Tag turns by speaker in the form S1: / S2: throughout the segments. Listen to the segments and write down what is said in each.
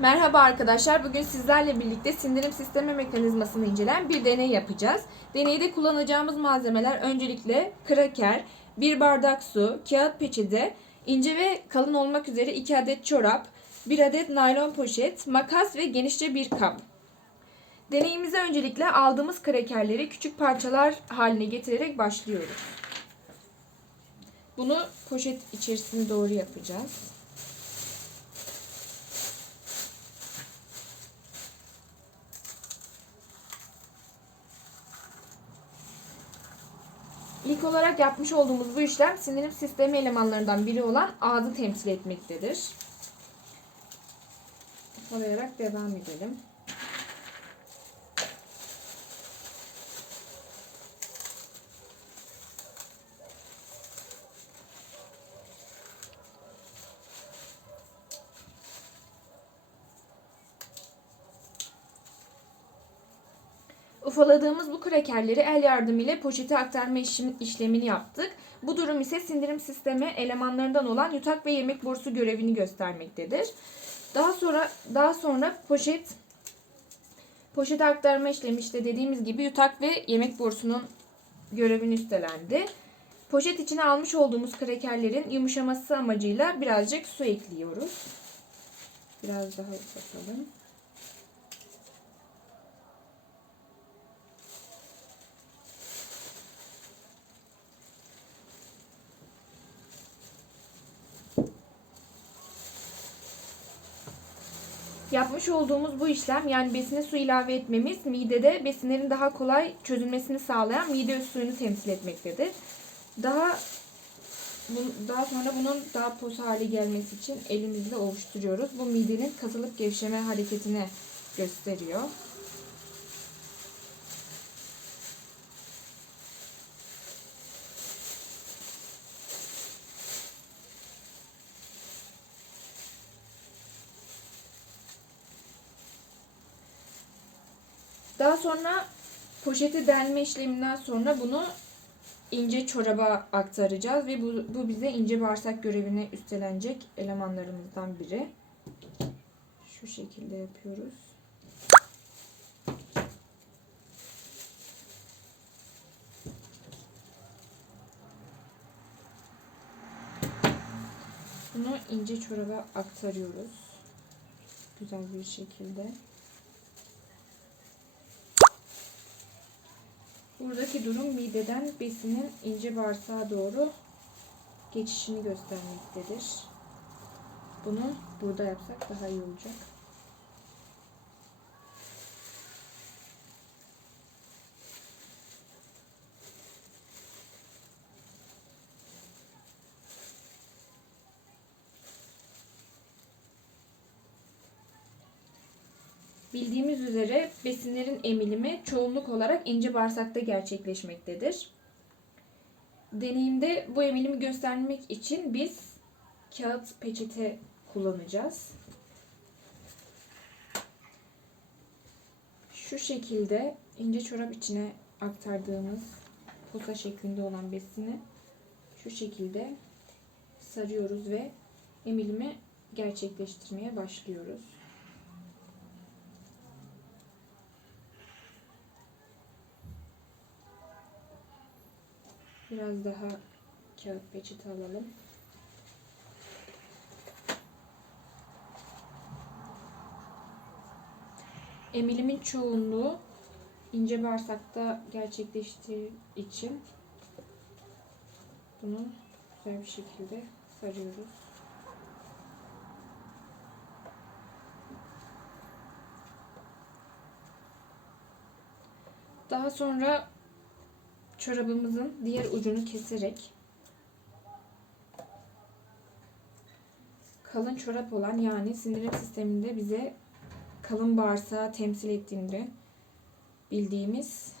S1: Merhaba arkadaşlar. Bugün sizlerle birlikte sindirim sistemi mekanizmasını incelen bir deney yapacağız. Deneyde kullanacağımız malzemeler öncelikle kraker, bir bardak su, kağıt peçete, ince ve kalın olmak üzere 2 adet çorap, 1 adet naylon poşet, makas ve genişçe bir kap. Deneyimize öncelikle aldığımız krakerleri küçük parçalar haline getirerek başlıyoruz. Bunu poşet içerisine doğru yapacağız. İlk olarak yapmış olduğumuz bu işlem sindirim sistemi elemanlarından biri olan ağzı temsil etmektedir. Ufalayarak devam edelim. Ufaladığımız bu krakerleri el yardımıyla poşete aktarma işlemi- işlemini yaptık. Bu durum ise sindirim sistemi elemanlarından olan yutak ve yemek borusu görevini göstermektedir. Daha sonra daha sonra poşet poşete aktarma işlemi işte dediğimiz gibi yutak ve yemek borusunun görevini üstelendi. Poşet içine almış olduğumuz krakerlerin yumuşaması amacıyla birazcık su ekliyoruz. Biraz daha ufatalım. Yapmış olduğumuz bu işlem yani besine su ilave etmemiz midede besinlerin daha kolay çözülmesini sağlayan mide üst suyunu temsil etmektedir. Daha daha sonra bunun daha pos hale gelmesi için elimizle ovuşturuyoruz. Bu midenin kasılıp gevşeme hareketini gösteriyor. Daha sonra poşeti delme işleminden sonra bunu ince çoraba aktaracağız ve bu, bu bize ince bağırsak görevini üstlenecek elemanlarımızdan biri. Şu şekilde yapıyoruz. Bunu ince çoraba aktarıyoruz. Güzel bir şekilde. Buradaki durum mideden besinin ince bağırsağa doğru geçişini göstermektedir. Bunu burada yapsak daha iyi olacak. Bildiğimiz üzere besinlerin emilimi çoğunluk olarak ince bağırsakta gerçekleşmektedir. Deneyimde bu emilimi göstermek için biz kağıt peçete kullanacağız. Şu şekilde ince çorap içine aktardığımız posa şeklinde olan besini şu şekilde sarıyoruz ve emilimi gerçekleştirmeye başlıyoruz. Biraz daha kağıt peçete alalım. Emilimin çoğunluğu ince bağırsakta gerçekleştiği için bunu güzel bir şekilde sarıyoruz. Daha sonra çorabımızın diğer ucunu keserek kalın çorap olan yani sindirim sisteminde bize kalın bağırsağı temsil ettiğini bildiğimiz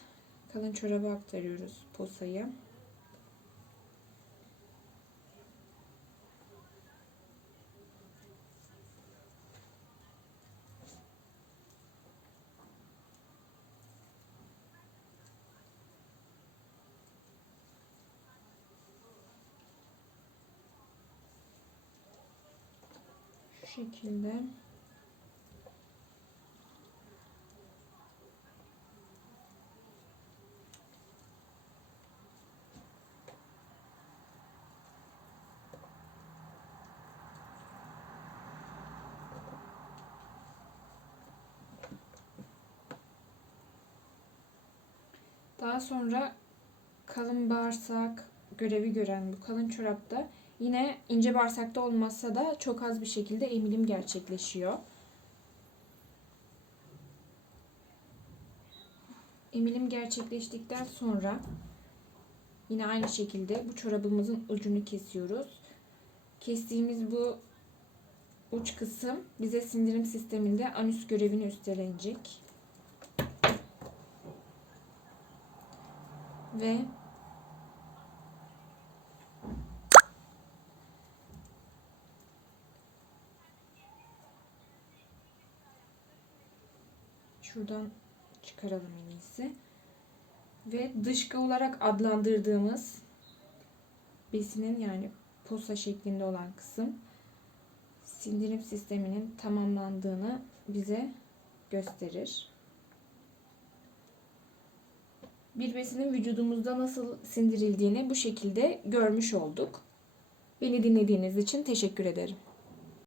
S1: kalın çoraba aktarıyoruz posayı. şekilde. Daha sonra kalın bağırsak görevi gören bu kalın çorapta yine ince bağırsakta olmasa da çok az bir şekilde emilim gerçekleşiyor. Emilim gerçekleştikten sonra yine aynı şekilde bu çorabımızın ucunu kesiyoruz. Kestiğimiz bu uç kısım bize sindirim sisteminde anüs görevini üstlenecek. Ve şuradan çıkaralım en iyisi. Ve dışkı olarak adlandırdığımız besinin yani posa şeklinde olan kısım sindirim sisteminin tamamlandığını bize gösterir. Bir besinin vücudumuzda nasıl sindirildiğini bu şekilde görmüş olduk. Beni dinlediğiniz için teşekkür ederim.